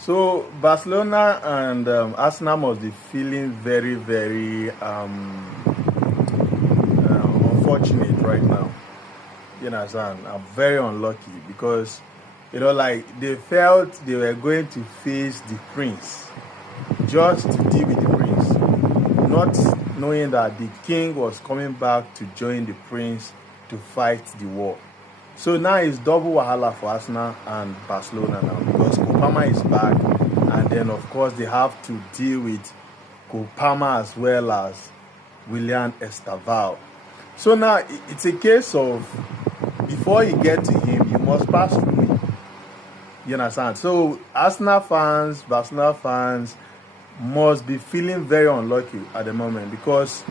So Barcelona and Arsenal must be feeling very, very unfortunate right now. You understand? I'm very unlucky because like they felt they were going to face the prince, just to deal with the prince, not knowing that the king was coming back to join the prince to fight the war. So now it's double wahala for Arsenal and Barcelona now because Kopama is back, and then of course they have to deal with Kopama as well as Willian Estevao. So now it's a case of before you get to him, you must pass through him. You understand? So Arsenal fans, Barcelona fans must be feeling very unlucky at the moment because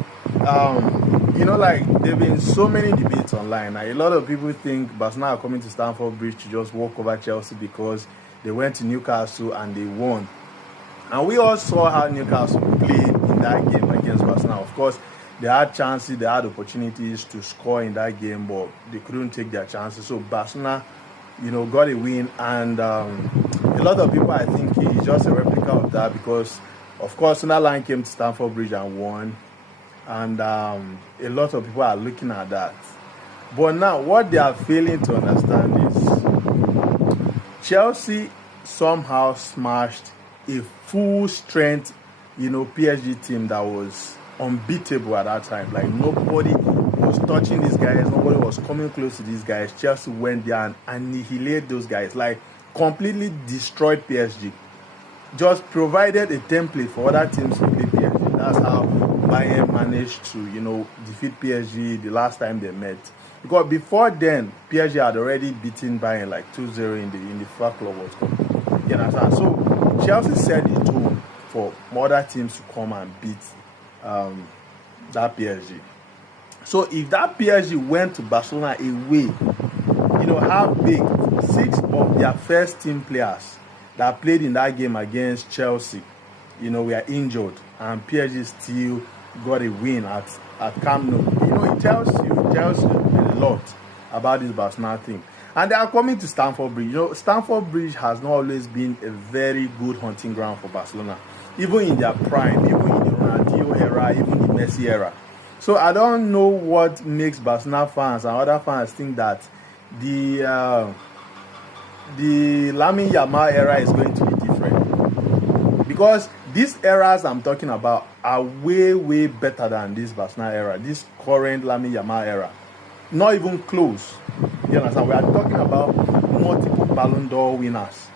like there have been so many debates online. A lot of people think Barcelona are coming to Stamford Bridge to just walk over Chelsea because they went to Newcastle and they won. And we all saw how Newcastle played in that game against Barcelona. Of course, they had chances, they had opportunities to score in that game, but they couldn't take their chances. So Barcelona, got a win. And a lot of people, I think, it's just a replica of that because, of course, Sunderland came to Stamford Bridge and won. And a lot of people are looking at that. But now, what they are failing to understand is Chelsea somehow smashed a full-strength, PSG team that was unbeatable at that time. Like, nobody was touching these guys. Nobody was coming close to these guys. Chelsea went there and annihilated those guys. Like, completely destroyed PSG. Just provided a template for other teams to play PSG. That's how Bayern managed to, defeat PSG the last time they met. Because before then, PSG had already beaten Bayern like 2-0 in the FA Club World Cup. You understand? So Chelsea set the tone for other teams to come and beat that PSG. So if that PSG went to Barcelona away, how big 6 of their first team players that played in that game against Chelsea, were injured, and PSG still got a win at Camp Nou. It tells you a lot about this Barcelona thing. And they are coming to Stamford Bridge. Stamford Bridge has not always been a very good hunting ground for Barcelona, even in their prime, even in the Ronaldinho era, even the Messi era. So I don't know what makes Barcelona fans and other fans think that the Lamine Yamal era is going to be different, because these eras I'm talking about are way, way better than this Barcelona era, this current Lamine Yamal era. Not even close. You understand? We are talking about multiple Ballon d'Or winners.